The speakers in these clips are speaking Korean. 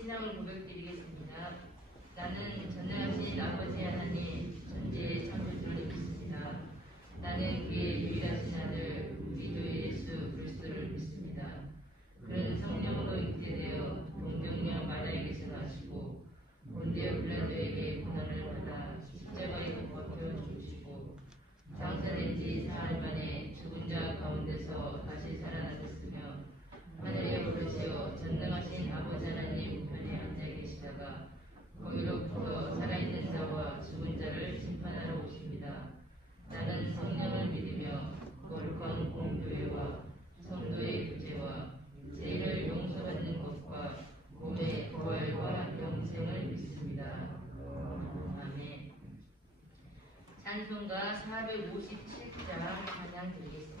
신앙을 고백드리겠습니다. 나는 전능하신 아버지 하나님, 천지의 창조주를 믿습니다. 나는 그의 유일하신 아들, 우리 주 예수 그리스도를 믿습니다. 그는 성령으로 잉태되어 동정녀 마리아에게서 나시고 본디오 빌라도에게 고난을 받아 십자가에 못 박혀 죽으시고 장사된 지 사흘 만에 죽은 자 가운데서 다시 살아나셨으며 하늘에 오르시어 전능하신 아버지 하나님 우편에 앉아 계시다가 거기로부터 살아있는 자와 죽은 자를 심판하러 오십니다. 나는 성령을 믿으며 거룩한 공교회와 성도의 구제와 죄를 용서받는 것과 몸의 부활과 영생을 믿습니다. 아멘. 찬송가 457장 찬양 드리겠습니다.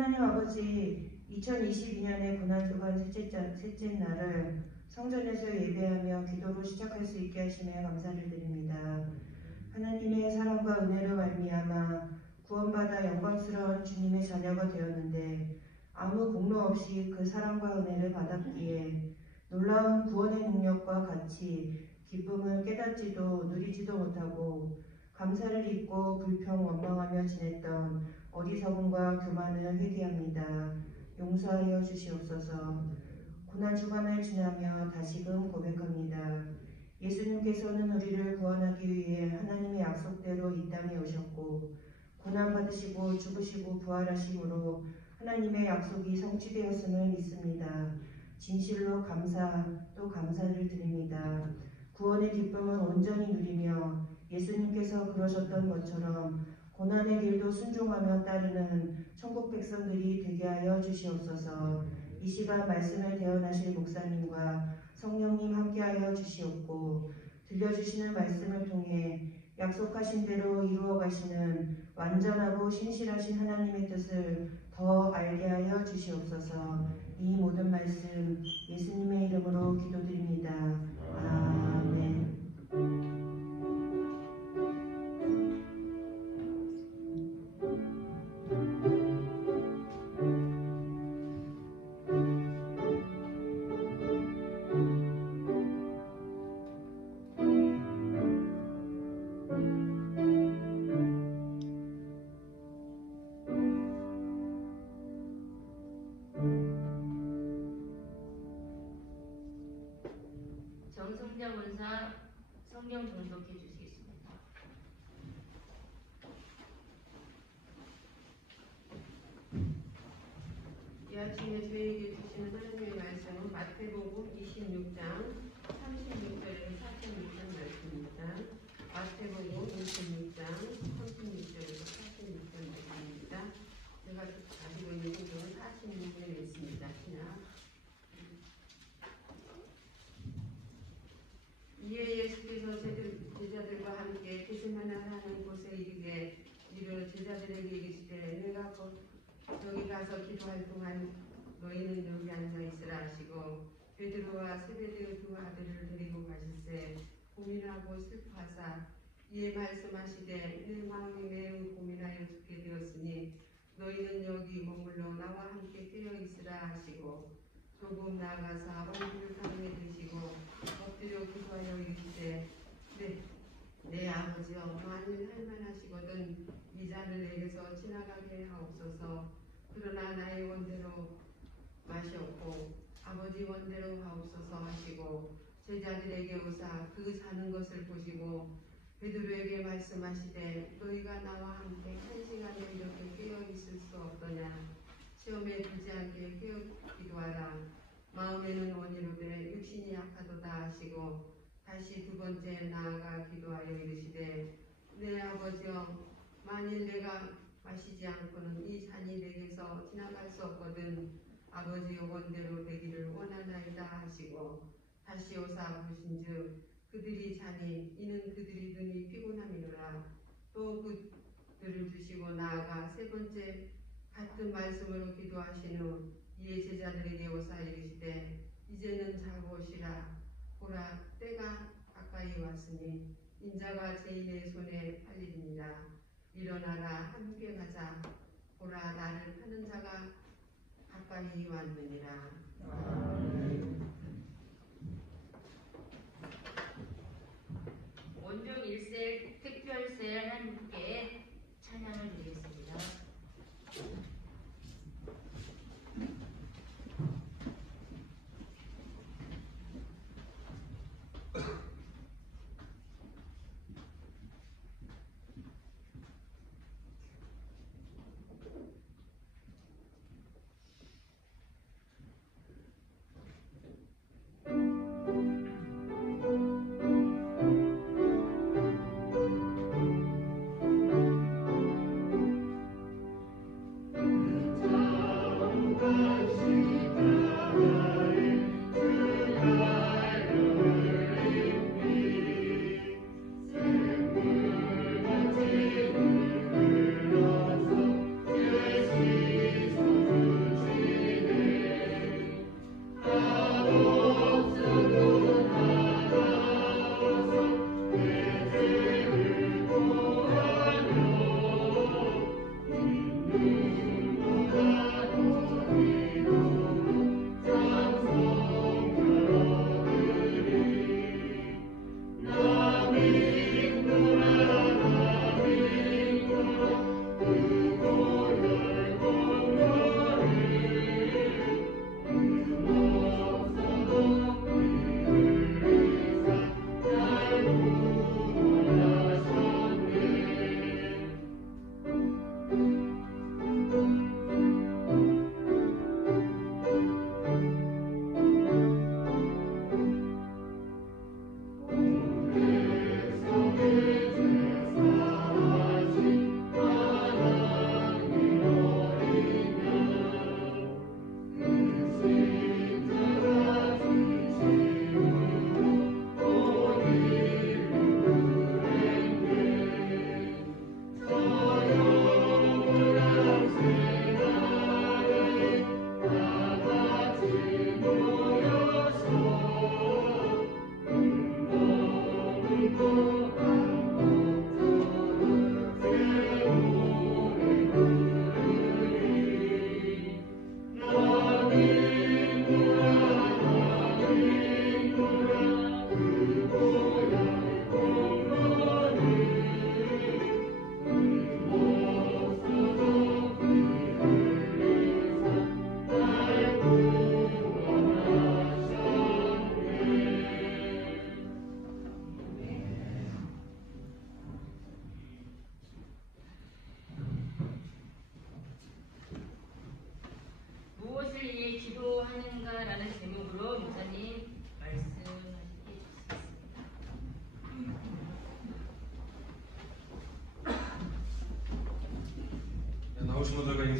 하나님 아버지, 2022년의 고난주간 셋째 날을 성전에서 예배하며 기도로 시작할 수 있게 하심에 감사를 드립니다. 하나님의 사랑과 은혜로 말미암아 구원받아 영광스러운 주님의 자녀가 되었는데 아무 공로 없이 그 사랑과 은혜를 받았기에 놀라운 구원의 능력과 가치, 기쁨을 깨닫지도 누리지도 못하고 감사를 잊고 불평 원망하며 지냈던 어리석음과 교만을 회개합니다. 용서하여 주시옵소서. 고난주간을 지나며 다시금 고백합니다. 예수님께서는 우리를 구원하기 위해 하나님의 약속대로 이 땅에 오셨고 고난받으시고 죽으시고 부활하심으로 하나님의 약속이 성취되었음을 믿습니다. 진실로 감사 또 감사를 드립니다. 구원의 기쁨을 온전히 누리며 예수님께서 그러셨던 것처럼 고난의 길도 순종하며 따르는 천국 백성들이 되게 하여 주시옵소서. 이 시간 말씀을 대언하실 목사님과 성령님 함께하여 주시옵고 들려주시는 말씀을 통해 약속하신 대로 이루어 가시는 완전하고 신실하신 하나님의 뜻을 더 알게 하여 주시옵소서. 이 모든 말씀 예수님의 이름으로 기도드립니다. 아멘. 성경 봉독해 주시겠습니다. 이 아침에 저희에게 주시는 하나님의 말씀은 마태복음 26장 36절에서 46절 말씀입니다. 마태복음 26장 36절에서 46절 말씀입니다. 제가 가지고 있는 성경은 46에 있습니다. 이에 예수께서 제자들과 함께 게세마네 하는 곳에 이르러 제자들에게 이르시되 내가 저기 가서 기도할 동안 너희는 여기 앉아 있으라 하시고 베드로와 세베대의 두 아들을 데리고 가실새 고민하고 슬퍼하사 이에 말씀하시되 내 마음이 매우 고민하여 죽게 되었으니 너희는 여기 머물러 나와 함께 깨어 있으라 하시고 조금 나아가사 얼굴을 땅에 드시고 엎드려 기도하여 이르시되 내 아버지여 만일 할만하시거든 이 잔을 내게서 지나가게 하옵소서. 그러나 나의 원대로 마시옵고 아버지 원대로 하옵소서 하시고 제자들에게 오사 그 사는 것을 보시고 베드로에게 말씀하시되 너희가 나와 함께 1시간에 이렇게 깨어 있을 수 없더냐. 시험에 들지 않게 깨어 기도하라. 마음에는 원이로되 육신이 약하도다 하시고 다시 두 번째 나아가 기도하여 이르시되 내 아버지여 만일 내가 마시지 않고는 이 잔이 내게서 지나갈 수 없거든 아버지의 원대로 되기를 원하나이다 하시고 다시 오사 보신즉 그들이 자니 이는 그들이 눈이 피곤함이로라. 또 그들을 두시고 나아가 세 번째 같은 말씀으로 기도하신 후 이에 제자들에게 오사 이르시되 이제는 자고 쉬라. 보라 때가 가까이 왔으니 인자가 죄인의 손에 팔리리니라. 일어나라 함께 가자. 보라 나를 파는 자가 가까이 왔느니라. 온종 일세 특별세 함께 찬양을 드리겠습니다.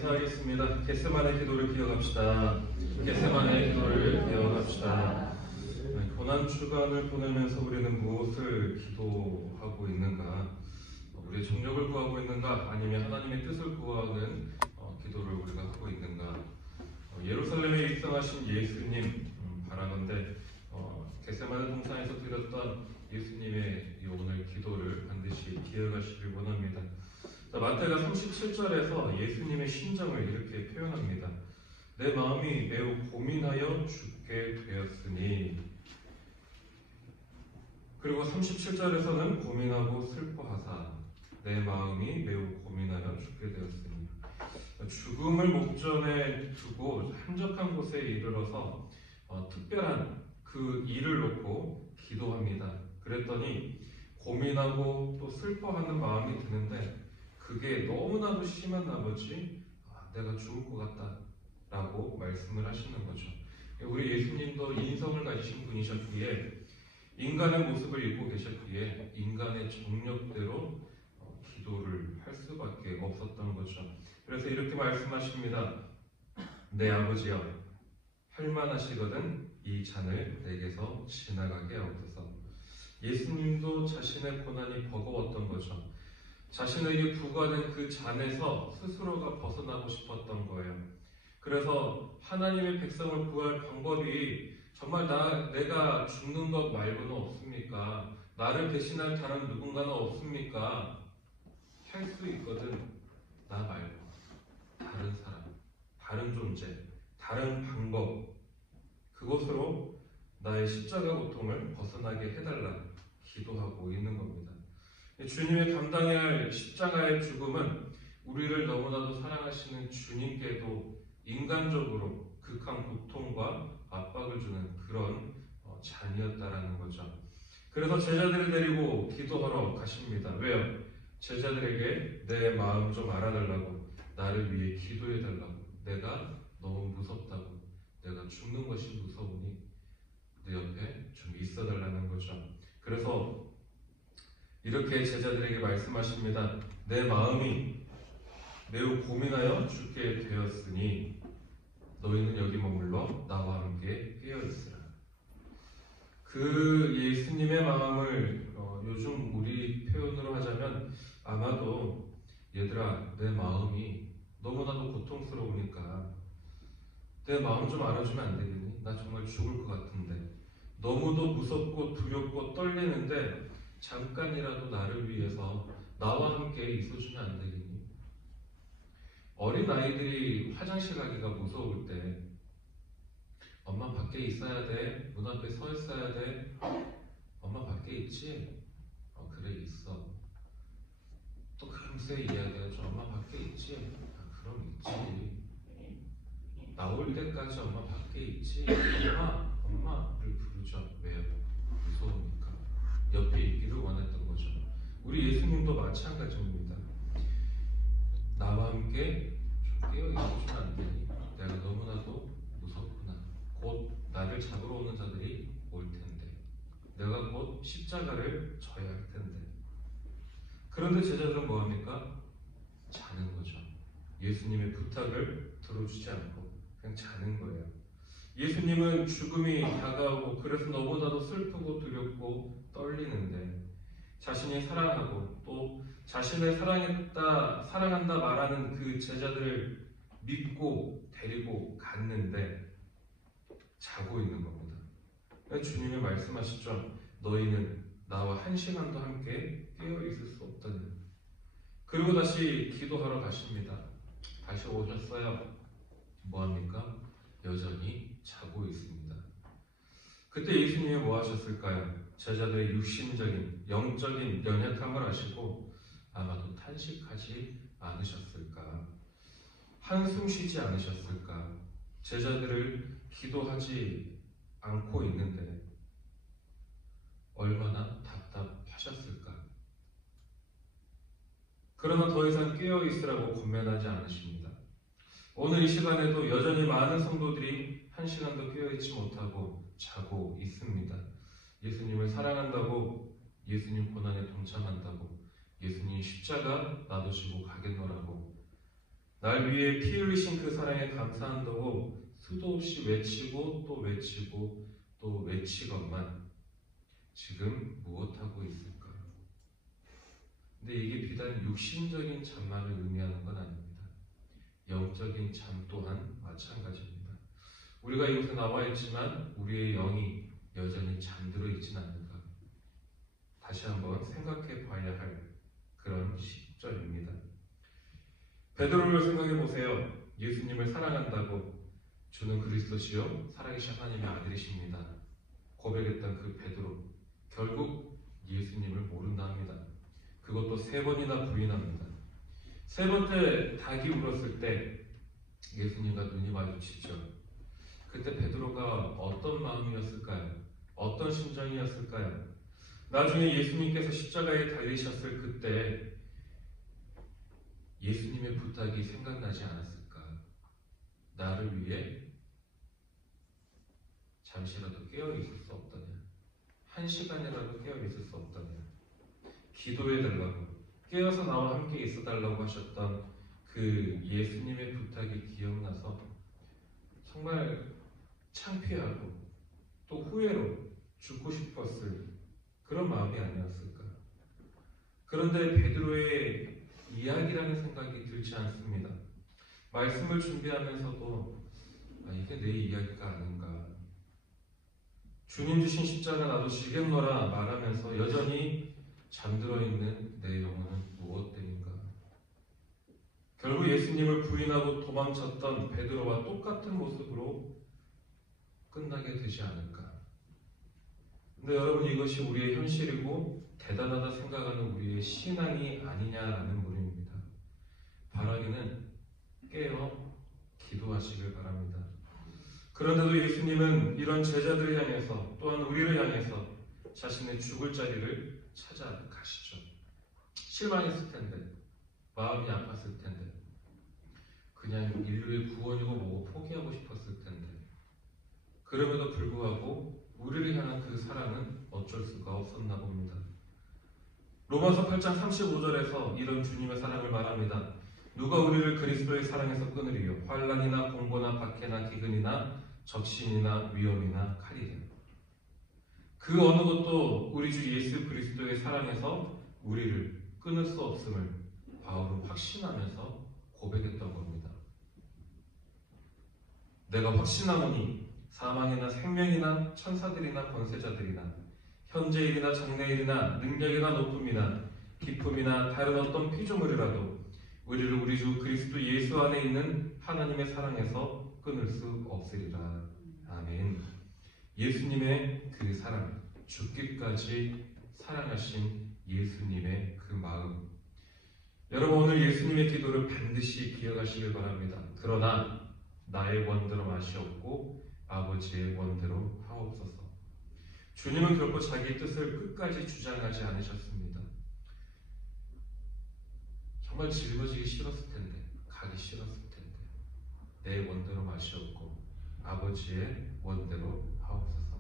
인사하겠습니다. 겟세마네 기도를 기억합시다. 겟세마네 기도를 기억합시다. 고난 주간을 보내면서 우리는 무엇을 기도하고 있는가? 우리의 정력을 구하고 있는가? 아니면 하나님의 뜻을 구하는 기도를 우리가 하고 있는가? 예루살렘에 입성하신 예수님 바라건대 겟세마네 동산에서 드렸던 예수님의 이 오늘 기도를 반드시 기억하시길 원합니다. 마태가 37절에서 예수님의 심정을 이렇게 표현합니다. 내 마음이 매우 고민하여 죽게 되었으니. 그리고 37절에서는 고민하고 슬퍼하사 내 마음이 매우 고민하여 죽게 되었으니. 죽음을 목전에 두고 한적한 곳에 이르러서 특별한 그 일을 놓고 기도합니다. 그랬더니 고민하고 또 슬퍼하는 마음이 드는데 그게 너무나도 심한 나머지 내가 죽을 것 같다 라고 말씀을 하시는 거죠. 우리 예수님도 인성을 가지신 분이셨기에 인간의 모습을 입고 계셨기에 인간의 정력대로 기도를 할 수밖에 없었던 거죠. 그래서 이렇게 말씀하십니다. 내 아버지여, 할만하시거든 이 잔을 내게서 지나가게 하옵소서. 예수님도 자신의 고난이 버거웠던 거죠. 자신에게 부과된 그 잔에서 스스로가 벗어나고 싶었던 거예요. 그래서 하나님의 백성을 구할 방법이 정말 내가 죽는 것 말고는 없습니까? 나를 대신할 다른 누군가는 없습니까? 할 수 있거든. 나 말고 다른 사람, 다른 존재, 다른 방법, 그것으로 나의 십자가 고통을 벗어나게 해달라 기도하고 있는 겁니다. 주님의 감당해야 할 십자가의 죽음은 우리를 너무나도 사랑하시는 주님께도 인간적으로 극한 고통과 압박을 주는 그런 잔이었다라는 거죠. 그래서 제자들을 데리고 기도하러 가십니다. 왜요? 제자들에게 내 마음 좀 알아달라고, 나를 위해 기도해달라고, 내가 너무 무섭다고, 내가 죽는 것이 무서우니 내 옆에 좀 있어달라는 거죠. 그래서 이렇게 제자들에게 말씀하십니다. 내 마음이 매우 고민하여 죽게 되었으니 너희는 여기 머물러 나와 함께 깨어있으라. 그 예수님의 마음을 요즘 우리 표현으로 하자면 아마도 얘들아 내 마음이 너무나도 고통스러우니까 내 마음 좀 알아주면 안 되겠니? 나 정말 죽을 것 같은데 너무도 무섭고 두렵고 떨리는데 잠깐이라도 나를 위해서 나와 함께 있어주면 안 되겠니? 어린 아이들이 화장실 가기가 무서울 때 엄마 밖에 있어야 돼? 문 앞에 서 있어야 돼? 엄마 밖에 있지? 그래 있어. 또 금세 이야기하죠. 엄마 밖에 있지? 그럼 있지. 나올 때까지 엄마 밖에 있지? 엄마를 부르죠. 왜요? 무서우니까. 옆에 있기를 원했던 거죠. 우리 예수님도 마찬가지입니다. 나와 함께 좀 깨어있어주면 안 되니? 내가 너무나도 무섭구나. 곧 나를 잡으러 오는 자들이 올 텐데 내가 곧 십자가를 져야 할 텐데. 그런데 제자들은 뭐합니까? 자는 거죠. 예수님의 부탁을 들어주지 않고 그냥 자는 거예요. 예수님은 죽음이 다가오고 그래서 너무나도 슬프고 두렵고 떨리는데 자신이 사랑하고 또 자신을 사랑한다 말하는 그 제자들을 믿고 데리고 갔는데 자고 있는 겁니다. 주님이 말씀하시죠. 너희는 나와 한 시간도 함께 깨어 있을 수 없다니. 그리고 다시 기도하러 가십니다. 다시 오셨어요. 뭐합니까? 여전히 자고 있습니다. 그때 예수님이 뭐 하셨을까요? 제자들의 육신적인, 영적인 연약함을 아시고 아마도 탄식하지 않으셨을까? 한숨 쉬지 않으셨을까? 제자들을 기도하지 않고 있는데 얼마나 답답하셨을까? 그러나 더 이상 깨어있으라고 권면하지 않으십니다. 오늘 이 시간에도 여전히 많은 성도들이 한 시간도 깨어있지 못하고 자고 있습니다. 예수님을 사랑한다고, 예수님 고난에 동참한다고, 예수님 십자가 나도 지고 가겠노라고 날 위해 피 흘리신 그 사랑에 감사한다고 수도 없이 외치고 또 외치건만 지금 무엇하고 있을까? 근데 이게 비단 육신적인 잠만을 의미하는 건 아닙니다. 영적인 잠 또한 마찬가지입니다. 우리가 이곳에 나와 있지만 우리의 영이 여전히 잠들어 있진 않는가? 다시 한번 생각해 봐야 할 그런 시절입니다. 베드로를 생각해 보세요. 예수님을 사랑한다고 주는 그리스도시요 살아계신 하나님의 아들이십니다. 고백했던 그 베드로 결국 예수님을 모른다 합니다. 그것도 3번이나 부인합니다. 3번째 닭이 울었을 때 예수님과 눈이 마주치죠. 그때 베드로가 어떤 마음이었을까요? 어떤 심정이었을까요? 나중에 예수님께서 십자가에 달리셨을 그때 예수님의 부탁이 생각나지 않았을까? 나를 위해 잠시라도 깨어 있을 수 없더냐? 1시간이라도 깨어 있을 수 없더냐? 기도해 달라고, 깨어서 나와 함께 있어 달라고 하셨던 그 예수님의 부탁이 기억나서 정말 창피하고 또 후회로 죽고 싶었을 그런 마음이 아니었을까? 그런데 베드로의 이야기라는 생각이 들지 않습니다. 말씀을 준비하면서도 이게 내 이야기가 아닌가? 주님 주신 십자가 나도 지겠노라 말하면서 여전히 잠들어 있는 내 영혼은 무엇 때문인가? 결국 예수님을 부인하고 도망쳤던 베드로와 똑같은 모습으로 끝나게 되지 않을까? 근데 여러분, 이것이 우리의 현실이고 대단하다 생각하는 우리의 신앙이 아니냐라는 물음입니다. 바라기는 깨어 기도하시길 바랍니다. 그런데도 예수님은 이런 제자들을 향해서 또한 우리를 향해서 자신의 죽을 자리를 찾아가시죠. 실망했을 텐데, 마음이 아팠을 텐데, 그냥 인류의 구원이고 뭐고 포기하고 싶었을 텐데, 그럼에도 불구하고 우리를 향한 그 사랑은 어쩔 수가 없었나 봅니다. 로마서 8장 35절에서 이런 주님의 사랑을 말합니다. 누가 우리를 그리스도의 사랑에서 끊으리요? 환난이나 공고나 박해나 기근이나 적신이나 위험이나 칼이라. 그 어느 것도 우리 주 예수 그리스도의 사랑에서 우리를 끊을 수 없음을 바울은 확신하면서 고백했던 겁니다. 내가 확신하노니 사망이나 생명이나 천사들이나 권세자들이나 현재일이나 장래일이나 능력이나 높음이나 기품이나 다른 어떤 피조물이라도 우리를 우리 주 그리스도 예수 안에 있는 하나님의 사랑에서 끊을 수 없으리라. 아멘. 예수님의 그 사랑, 죽기까지 사랑하신 예수님의 그 마음. 여러분, 오늘 예수님의 기도를 반드시 기억하시길 바랍니다. 그러나 나의 원대로 마시옵고 아버지의 원대로 하옵소서. 주님은 결코 자기 뜻을 끝까지 주장하지 않으셨습니다. 정말 짊어지기 싫었을 텐데, 가기 싫었을 텐데, 내 원대로 마시옵고 아버지의 원대로 하옵소서.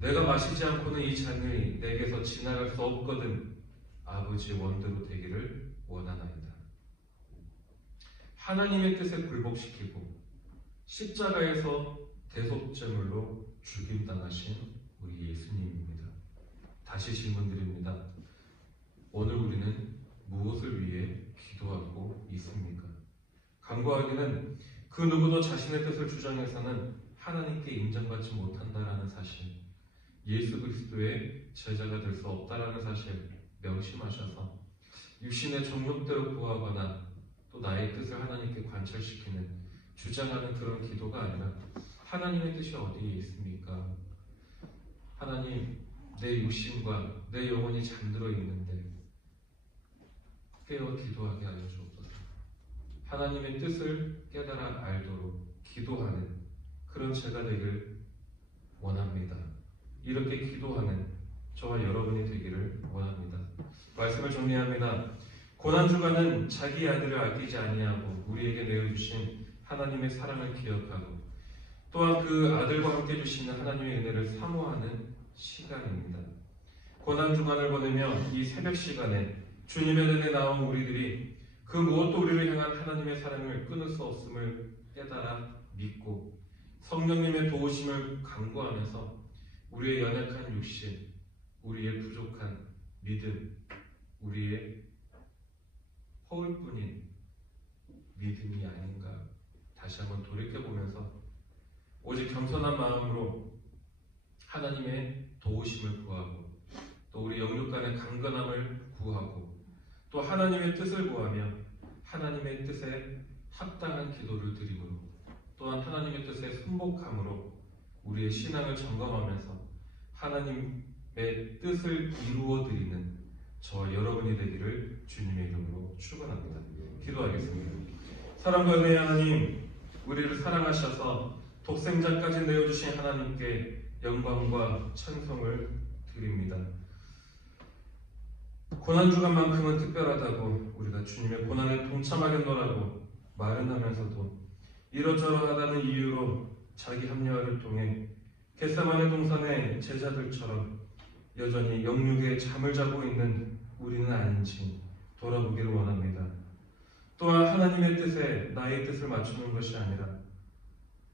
내가 마시지 않고는 이 잔이 내게서 지나갈 수 없거든 아버지의 원대로 되기를 원하나이다. 하나님의 뜻에 굴복시키고 십자가에서 대속제물로 죽임당하신 우리 예수님입니다. 다시 질문드립니다. 오늘 우리는 무엇을 위해 기도하고 있습니까? 간구하기는 그 누구도 자신의 뜻을 주장해서는 하나님께 인정받지 못한다라는 사실, 예수 그리스도의 제자가 될 수 없다라는 사실 명심하셔서 육신의 정욕대로 구하거나 또 나의 뜻을 하나님께 관철시키는 주장하는 그런 기도가 아니라 하나님의 뜻이 어디에 있습니까? 하나님, 내 육신과 내 영혼이 잠들어 있는데 깨어 기도하게 하여 주옵소서. 하나님의 뜻을 깨달아 알도록 기도하는 그런 제가 되길 원합니다. 이렇게 기도하는 저와 여러분이 되기를 원합니다. 말씀을 정리합니다. 고난주간은 자기 아들을 아끼지 아니하고 우리에게 내어주신 하나님의 사랑을 기억하고 또한 그 아들과 함께 주시는 하나님의 은혜를 사모하는 시간입니다. 고난주간을 보내며 이 새벽 시간에 주님의 눈에 나온 우리들이 그 무엇도 우리를 향한 하나님의 사랑을 끊을 수 없음을 깨달아 믿고 성령님의 도우심을 간구하면서 우리의 연약한 육신, 우리의 부족한 믿음, 우리의 허울뿐인 믿음이 아닌가 다시 한번 돌이켜보면서 오직 겸손한 마음으로 하나님의 도우심을 구하고 또 우리 영육 간의 강건함을 구하고 또 하나님의 뜻을 구하며 하나님의 뜻에 합당한 기도를 드림으로 또한 하나님의 뜻에 순복함으로 우리의 신앙을 점검하면서 하나님의 뜻을 이루어 드리는 저와 여러분이 되기를 주님의 이름으로 축원합니다. 기도하겠습니다. 사랑과 은혜의 하나님, 우리를 사랑하셔서 독생자까지 내어주신 하나님께 영광과 찬송을 드립니다. 고난주간만큼은 특별하다고 우리가 주님의 고난에 동참하겠노라고 말은 하면서도 이러저러하다는 이유로 자기 합리화를 통해 겟세마네 동산의 제자들처럼 여전히 영육에 잠을 자고 있는 우리는 아닌지 돌아보기를 원합니다. 또한 하나님의 뜻에 나의 뜻을 맞추는 것이 아니라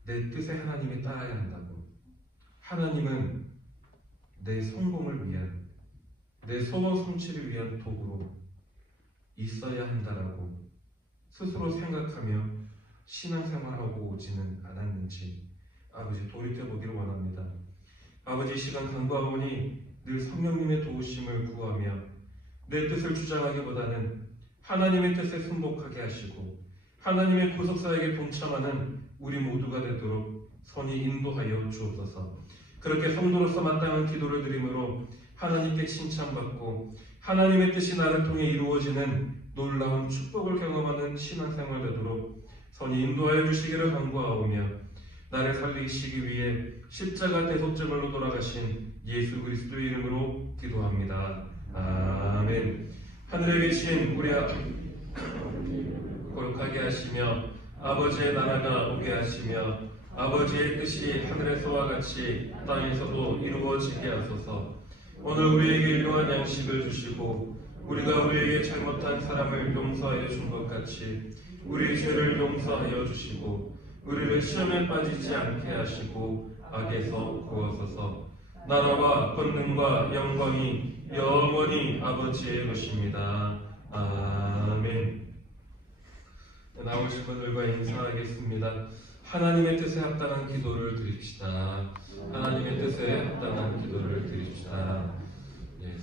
내 뜻에 하나님이 따라야 한다고, 하나님은 내 성공을 위한, 내 소원 성취를 위한 도구로 있어야 한다라고 스스로 생각하며 신앙생활하고 오지는 않았는지 아버지 돌이켜보기를 원합니다. 아버지, 이 시간 간구하오니 늘 성령님의 도우심을 구하며 내 뜻을 주장하기보다는 하나님의 뜻에 순복하게 하시고 하나님의 구속사역에 동참하는 우리 모두가 되도록 선히 인도하여 주옵소서. 그렇게 성도로서 마땅한 기도를 드림으로 하나님께 칭찬받고 하나님의 뜻이 나를 통해 이루어지는 놀라운 축복을 경험하는 신앙생활 되도록 선히 인도하여 주시기를 간구하오며 나를 살리시기 위해 십자가 대속제물로 돌아가신 예수 그리스도의 이름으로 기도합니다. 아멘. 하늘에 계신 우리 거룩하게 하시며 아버지의 나라가 오게 하시며 아버지의 뜻이 하늘에서와 같이 땅에서도 이루어지게 하소서. 오늘 우리에게 일용할 양식을 주시고 우리가 우리에게 잘못한 사람을 용서하여 준 것 같이 우리의 죄를 용서하여 주시고 우리를 시험에 빠지지 않게 하시고 악에서 구하소서. 나라와 권능과 영광이 영원히 아버지의 것입니다. 아멘. 나오신 분들과 인사하겠습니다. 하나님의 뜻에 합당한 기도를 드립시다. 하나님의 뜻에 합당한 기도를 드립시다. 예,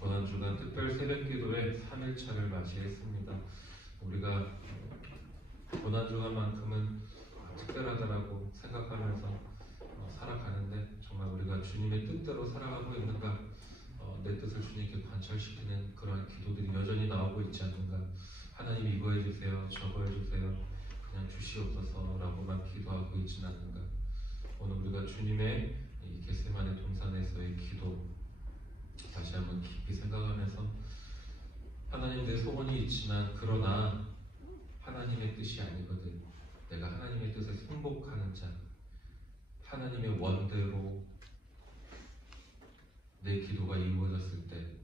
고난주간 특별 새벽기도의 3일차를 맞이했습니다. 우리가 고난주간만큼은 특별하다라고 생각하면서 살아가는데 정말 우리가 주님의 뜻대로 살아가고 있는가, 내 뜻을 주님께 관철시키는 그러한 기도들이 여전히 나오고 있지 않는가. 하나님 이거 해주세요, 저거 해주세요, 그냥 주시옵소서라고만 기도하고 있지는 않는가. 오늘 우리가 주님의 이 겟세마네 동산에서의 기도 다시 한번 깊이 생각하면서 하나님, 내 소원이 있지만 그러나 하나님의 뜻이 아니거든. 내가 하나님의 뜻에 순복하는 자, 하나님의 원대로 내 기도가 이루어졌을 때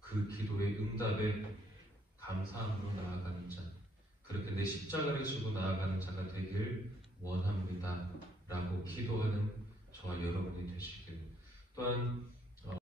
그 기도의 응답에 감사함으로 나아가는 자, 그렇게 내 십자가를 지고 나아가는 자가 되길 원합니다 라고 기도하는 저와 여러분이 되시길, 또한